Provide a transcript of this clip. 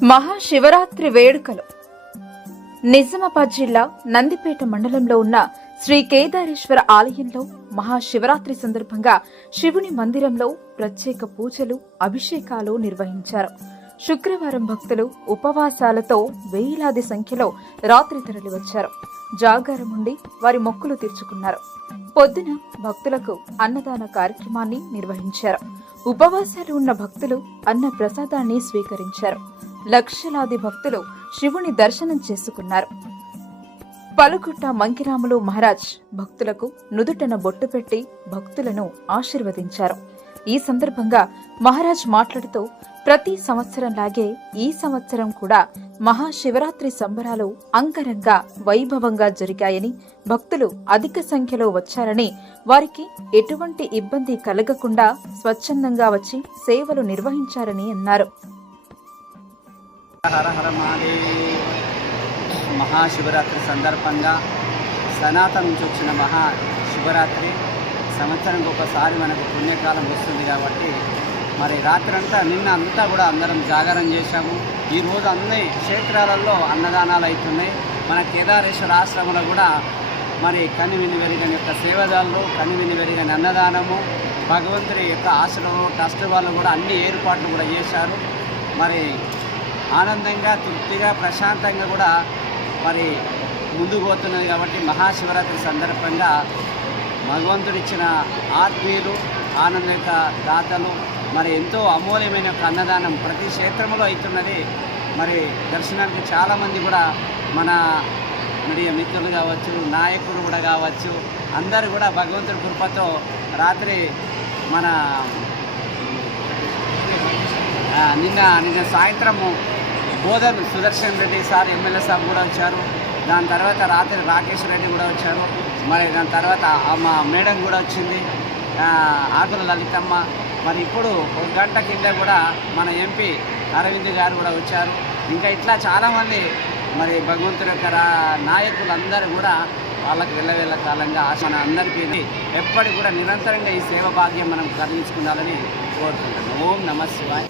మహాశివరాత్రి వేడుకలు నిజామాబాద్ జిల్లా నందిపేట మండలంలో ఉన్న శ్రీ కేదారేశ్వర ఆలయంలో మహాశివరాత్రి సందర్భంగా శివుని మందిరంలో ప్రత్యేక పూజలు అభిషేకాలు నిర్వహించారు. శుక్రవారం భక్తులు ఉపవాసాలతో వేలాది సంఖ్యలో రాత్రి తరలివచ్చారు. జాగారం ఉండి వారి మొక్కులు తీర్చుకున్నారు. పొద్దున భక్తులకు అన్నదాన కార్యక్రమాన్ని నిర్వహించారు. ఉపవాసాలు ఉన్న భక్తులు అన్న ప్రసాదాన్ని స్వీకరించారు. లక్షలాది భక్తులు శివుని దర్శనం చేసుకున్నారు. పలుగుట్ట మంకిరాములు మహారాజ్ భక్తులకు నుదుటన బొట్టు పెట్టి భక్తులను ఆశీర్వదించారు. ఈ సందర్భంగా మహారాజ్ మాట్లాడుతూ ప్రతి సంవత్సరంలాగే ఈ సంవత్సరం కూడా మహాశివరాత్రి సంబరాలు అంగరంగ వైభవంగా జరిగాయని, భక్తులు అధిక సంఖ్యలో వచ్చారని, వారికి ఎటువంటి ఇబ్బంది కలగకుండా స్వచ్ఛందంగా వచ్చి సేవలు నిర్వహించారని అన్నారు. హర హర మహాశివరాత్రి సందర్భంగా సనాతన నుంచి వచ్చిన మహాశివరాత్రి సంవత్సరానికి ఒకసారి మనకు పుణ్యకాలం వస్తుంది కాబట్టి మరి రాత్రంతా నిన్న అంతా కూడా అందరం జాగరణ చేశాము. ఈరోజు అన్ని క్షేత్రాలలో అన్నదానాలు అవుతున్నాయి. మన కేదారేశ్వర ఆశ్రమంలో కూడా మరి కనివిని వెరిగని యొక్క సేవదారులు, కనివిని వెరిగని అన్నదానము, భగవంతుడి యొక్క ఆశ్రమం ట్రస్ట్ వాళ్ళు కూడా అన్ని ఏర్పాట్లు కూడా చేశారు. మరి ఆనందంగా తృప్తిగా ప్రశాంతంగా కూడా మరి ముందుకు పోతున్నది కాబట్టి మహాశివరాత్రి సందర్భంగా భగవంతుడిచ్చిన ఆత్మీయులు, ఆనందక దాతలు మరి ఎంతో అమూల్యమైన అన్నదానం ప్రతి క్షేత్రంలో అవుతున్నది. మరి దర్శనానికి చాలామంది కూడా మన మీడియా మిత్రులు కావచ్చు, నాయకులు కూడా కావచ్చు, అందరూ కూడా భగవంతుడి కృపతో రాత్రి మన నిన్న సాయంత్రము బోధన్ సుదర్శన్ రెడ్డి సార్ ఎమ్మెల్యే సాబ్ కూడా వచ్చారు. దాని తర్వాత రాత్రి రాకేష్ రెడ్డి కూడా వచ్చారు. మరి దాని తర్వాత మా మేడం కూడా వచ్చింది, ఆకుల లలితమ్మ. మరి ఇప్పుడు ఒక గంట కింద కూడా మన ఎంపీ అరవింద్ గారు కూడా వచ్చారు. ఇంకా ఇట్లా చాలామంది మరి భగవంతుడి యొక్క నాయకులందరూ కూడా వాళ్ళకి వెళ్ళ కాలంగా మన అందరికీ ఎప్పటికి కూడా నిరంతరంగా ఈ సేవ భాగ్యం మనం కలిగించుకోవాలని కోరుకుంటున్నాం. ఓం నమః శివాయ.